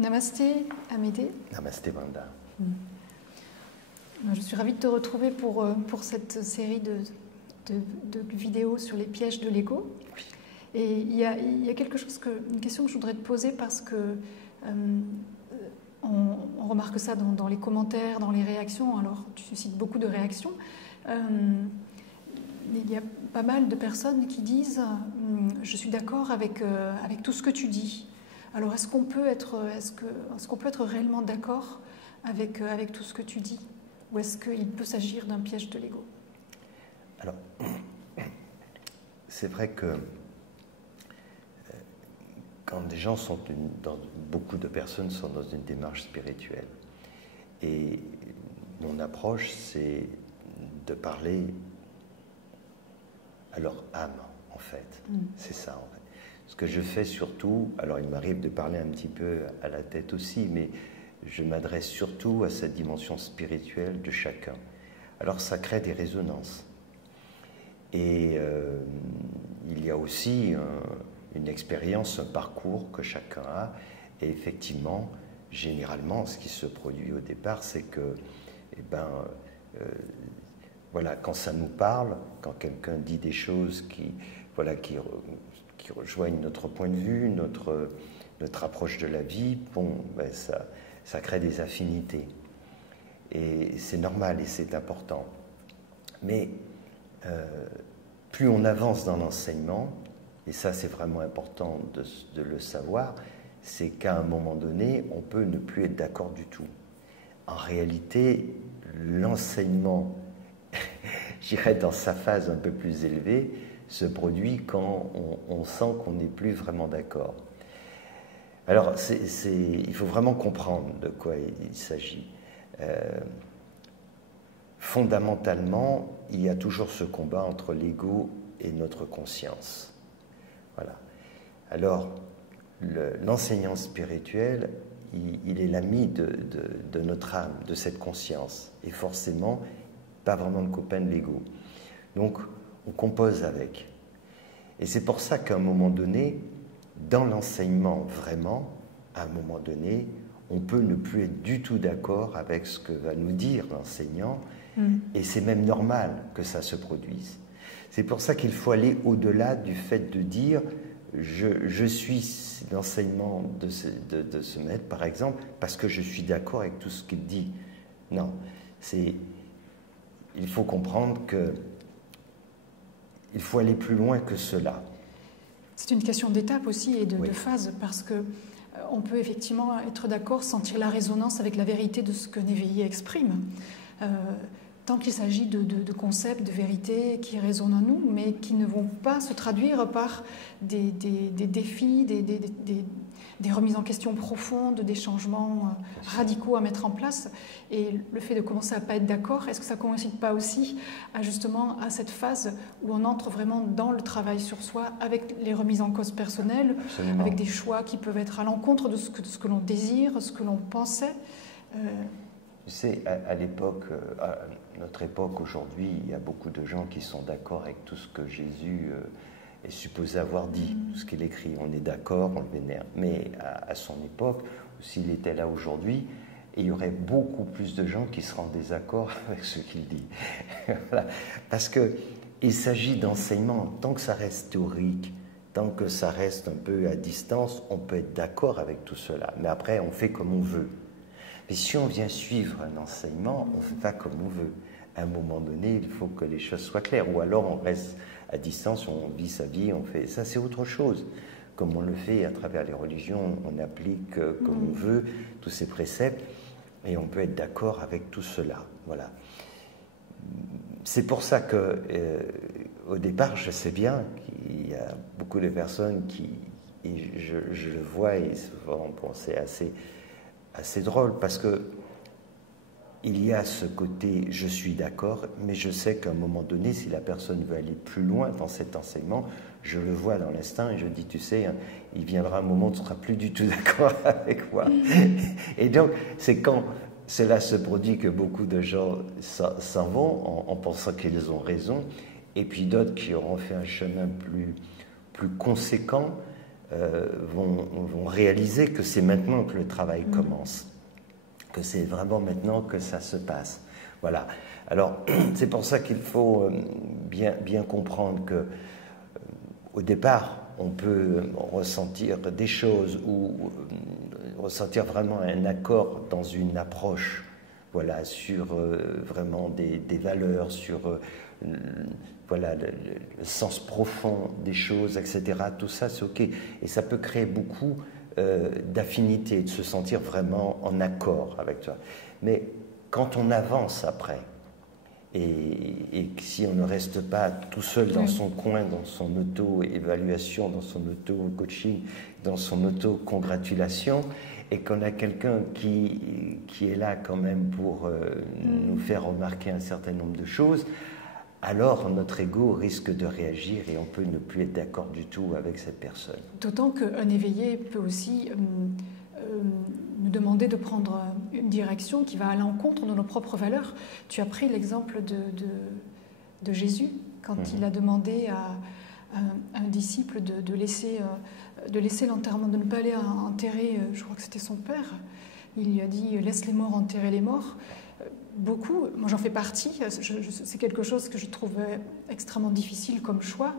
Namasté, Amédée. Namasté, Wanda. Je suis ravie de te retrouver pour cette série de vidéos sur les pièges de l'ego. Oui. Et il y a quelque chose une question que je voudrais te poser parce que on remarque ça dans les commentaires, dans les réactions. Alors, tu suscites beaucoup de réactions. Il y a pas mal de personnes qui disent « Je suis d'accord avec tout ce que tu dis ». Alors, est-ce qu'on peut être réellement d'accord avec tout ce que tu dis? Ou est-ce qu'il peut s'agir d'un piège de l'ego? Alors, c'est vrai que quand des gens sont beaucoup de personnes sont dans une démarche spirituelle, et mon approche, c'est de parler à leur âme, en fait. C'est ça, en fait. Ce que je fais surtout, alors il m'arrive de parler un petit peu à la tête aussi, mais je m'adresse surtout à cette dimension spirituelle de chacun. Alors ça crée des résonances. Et il y a aussi une expérience, un parcours que chacun a. Et effectivement, généralement, ce qui se produit au départ, c'est que, voilà, quand ça nous parle, quand quelqu'un dit des choses qui rejoignent notre point de vue, notre approche de la vie, ça crée des affinités. Et c'est normal et c'est important. Mais plus on avance dans l'enseignement, et ça c'est vraiment important de le savoir, c'est qu'à un moment donné, on peut ne plus être d'accord du tout. En réalité, l'enseignement, je dirais dans sa phase un peu plus élevée, se produit quand on sent qu'on n'est plus vraiment d'accord. Alors, il faut vraiment comprendre de quoi il s'agit. Fondamentalement, il y a toujours ce combat entre l'ego et notre conscience. Voilà. Alors, l'enseignant spirituel, il est l'ami de notre âme, de cette conscience. Et forcément, pas vraiment le copain de l'ego. Donc, on compose avec. Et c'est pour ça qu'à un moment donné, dans l'enseignement, vraiment, à un moment donné, on peut ne plus être du tout d'accord avec ce que va nous dire l'enseignant, et c'est même normal que ça se produise. C'est pour ça qu'il faut aller au-delà du fait de dire je suis l'enseignement de ce maître, par exemple, parce que je suis d'accord avec tout ce qu'il dit. Non, il faut comprendre que il faut aller plus loin que cela. C'est une question d'étape aussi et de phase, parce que on peut effectivement être d'accord, sentir la résonance avec la vérité de ce que l'éveillé exprime. Tant qu'il s'agit de concepts, de vérités qui résonnent en nous, mais qui ne vont pas se traduire par des défis, des remises en question profondes, des changements radicaux à mettre en place. Et le fait de commencer à ne pas être d'accord, est-ce que ça ne coïncide pas aussi justement à cette phase où on entre vraiment dans le travail sur soi, avec les remises en cause personnelles, Absolument. Avec des choix qui peuvent être à l'encontre de ce que l'on désire, ce que l'on pensait Tu sais, à l'époque, à notre époque aujourd'hui, il y a beaucoup de gens qui sont d'accord avec tout ce que Jésus est supposé avoir dit, tout ce qu'il écrit. On est d'accord, on le vénère. Mais à son époque, s'il était là aujourd'hui, il y aurait beaucoup plus de gens qui seraient en désaccord avec ce qu'il dit. Voilà. Parce qu'il s'agit d'enseignement. Tant que ça reste théorique, tant que ça reste un peu à distance, on peut être d'accord avec tout cela. Mais après, on fait comme on veut. Mais si on vient suivre un enseignement, on ne fait pas comme on veut. À un moment donné, il faut que les choses soient claires. Ou alors on reste à distance, on vit sa vie, on fait... Ça, c'est autre chose. Comme on le fait à travers les religions, on applique comme on veut tous ces préceptes et on peut être d'accord avec tout cela. Voilà. C'est pour ça que, au départ, je sais bien qu'il y a beaucoup de personnes qui... Et je le vois et souvent, c'est assez drôle parce que il y a ce côté je suis d'accord, mais je sais qu'à un moment donné, si la personne veut aller plus loin dans cet enseignement, je le vois dans l'instinct et je dis, tu sais, hein, il viendra un moment où tu ne seras plus du tout d'accord avec moi. Et donc, c'est quand cela se produit que beaucoup de gens s'en vont en pensant qu'ils ont raison, et puis d'autres qui auront fait un chemin plus conséquent vont réaliser que c'est maintenant que le travail commence, que c'est vraiment maintenant que ça se passe. Voilà. Alors, c'est pour ça qu'il faut bien comprendre que, au départ, on peut ressentir des choses ou ressentir vraiment un accord dans une approche, voilà, sur vraiment des valeurs, sur voilà, le sens profond des choses, etc. Tout ça, c'est OK. Et ça peut créer beaucoup d'affinité, de se sentir vraiment en accord avec toi. Mais quand on avance après, et si on ne reste pas tout seul dans son coin, dans son auto-évaluation, dans son auto-coaching, dans son auto-congratulation, et qu'on a quelqu'un qui est là quand même pour nous faire remarquer un certain nombre de choses, alors notre ego risque de réagir et on peut ne plus être d'accord du tout avec cette personne. D'autant qu'un éveillé peut aussi nous demander de prendre une direction qui va à l'encontre de nos propres valeurs. Tu as pris l'exemple de Jésus, quand il a demandé à un disciple de laisser l'enterrement, de ne pas aller enterrer, je crois que c'était son père. Il lui a dit « laisse les morts enterrer les morts ». Beaucoup, moi j'en fais partie, c'est quelque chose que je trouve extrêmement difficile comme choix,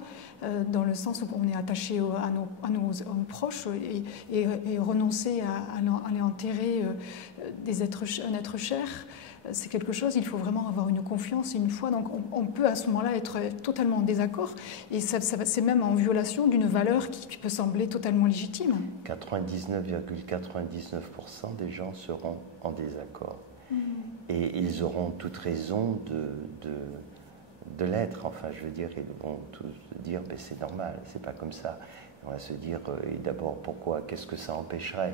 dans le sens où on est attaché à nos proches et renoncer à aller enterrer un être cher, c'est quelque chose, il faut vraiment avoir une confiance et une foi, donc on peut à ce moment-là être totalement en désaccord, et c'est même en violation d'une valeur qui peut sembler totalement légitime. 99,99% des gens seront en désaccord. Et ils auront toute raison de l'être. Enfin, je veux dire, ils vont tous dire, mais c'est normal, c'est pas comme ça. On va se dire, et d'abord, pourquoi? Qu'est-ce que ça empêcherait?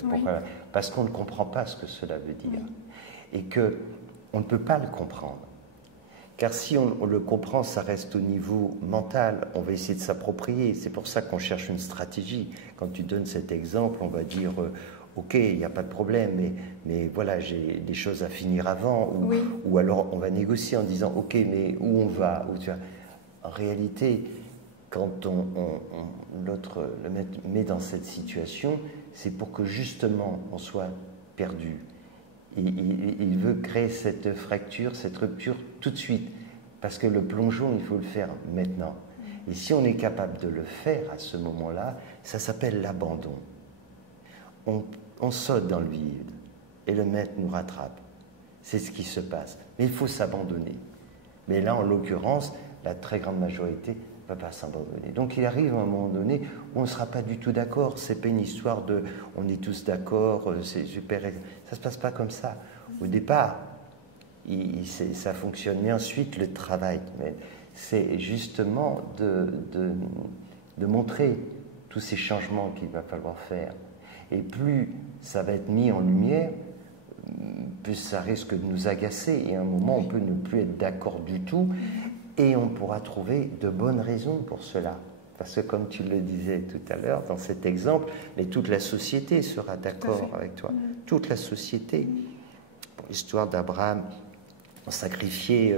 Pourquoi? Parce qu'on ne comprend pas ce que cela veut dire. Et qu'on ne peut pas le comprendre. Car si on le comprend, ça reste au niveau mental. On va essayer de s'approprier. C'est pour ça qu'on cherche une stratégie. Quand tu donnes cet exemple, on va dire... OK, il n'y a pas de problème, mais voilà, j'ai des choses à finir avant. Ou alors on va négocier en disant OK, mais où on va? En réalité, quand l'autre le met dans cette situation, c'est pour que justement on soit perdu. Il veut créer cette fracture, cette rupture tout de suite. Parce que le plongeon, il faut le faire maintenant. Et si on est capable de le faire à ce moment-là, ça s'appelle l'abandon. On saute dans le vide et le maître nous rattrape. C'est ce qui se passe. Mais il faut s'abandonner. Mais là, en l'occurrence, la très grande majorité ne va pas s'abandonner. Donc il arrive à un moment donné où on ne sera pas du tout d'accord. Ce n'est pas une histoire de « on est tous d'accord, c'est super ». Ça ne se passe pas comme ça. Au départ, ça fonctionne. Mais ensuite, le travail, c'est justement de montrer tous ces changements qu'il va falloir faire. Et plus ça va être mis en lumière, plus ça risque de nous agacer. Et à un moment, on peut ne plus être d'accord du tout. Et on pourra trouver de bonnes raisons pour cela. Parce que comme tu le disais tout à l'heure, dans cet exemple, mais toute la société sera d'accord avec toi. Toute la société. Pour l'histoire d'Abraham, sacrifier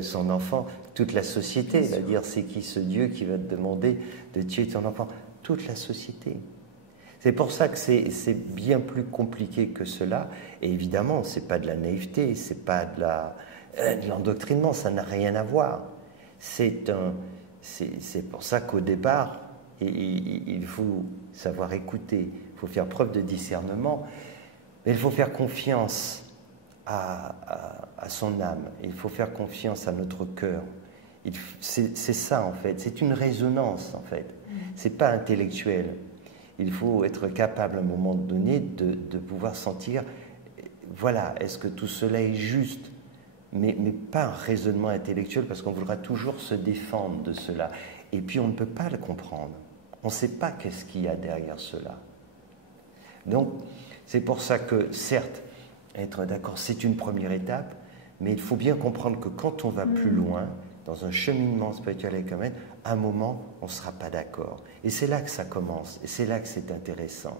son enfant, toute la société va dire c'est qui ce Dieu qui va te demander de tuer ton enfant? Toute la société. C'est pour ça que c'est bien plus compliqué que cela. Et évidemment, ce n'est pas de la naïveté, ce n'est pas de l'endoctrinement, ça n'a rien à voir. C'est pour ça qu'au départ, il faut savoir écouter, il faut faire preuve de discernement, mais il faut faire confiance à son âme, il faut faire confiance à notre cœur. C'est ça en fait, c'est une résonance en fait, ce n'est pas intellectuel. Il faut être capable à un moment donné de pouvoir sentir, voilà, est-ce que tout cela est juste, mais pas un raisonnement intellectuel, parce qu'on voudra toujours se défendre de cela. Et puis on ne peut pas le comprendre. On ne sait pas qu'est-ce qu'il y a derrière cela. Donc, c'est pour ça que, certes, être d'accord, c'est une première étape, mais il faut bien comprendre que quand on va plus loin, dans un cheminement spirituel avec un maître, à un moment, on ne sera pas d'accord. Et c'est là que ça commence, et c'est là que c'est intéressant.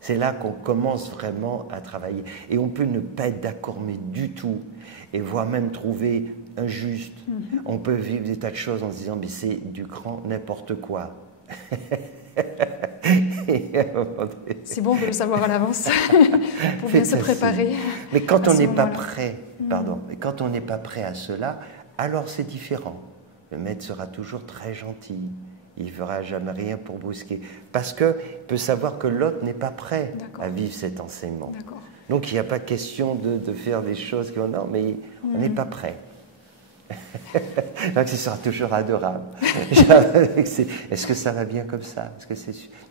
C'est là qu'on commence vraiment à travailler. Et on peut ne pas être d'accord, mais du tout, et voire même trouver injuste. On peut vivre des tas de choses en se disant, mais c'est du grand n'importe quoi. C'est bon de le savoir à l'avance pour bien se préparer. Mais quand on n'est pas prêt, mais quand on n'est pas prêt à cela, alors c'est différent. Le maître sera toujours très gentil. Il ne fera jamais rien pour brusquer. Parce qu'il peut savoir que l'autre n'est pas prêt à vivre cet enseignement. Donc il n'y a pas question de faire des choses que non, mais on n'est pas prêt. Donc ce sera toujours adorable. Est-ce que ça va bien comme ça?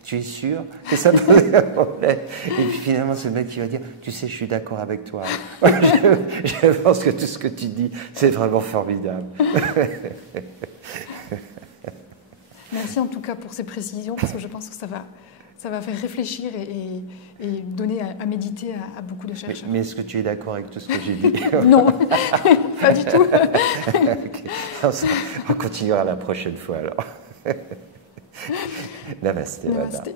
Tu es sûr que ça pose un problème? Et puis finalement, ce mec qui va dire, tu sais, je suis d'accord avec toi. Je pense que tout ce que tu dis, c'est vraiment formidable. Merci en tout cas pour ces précisions, parce que je pense que ça va faire réfléchir et donner à méditer à beaucoup de chercheurs. Mais est-ce que tu es d'accord avec tout ce que j'ai dit? Non, pas du tout. Okay. On continuera la prochaine fois alors. Namasté. Namasté.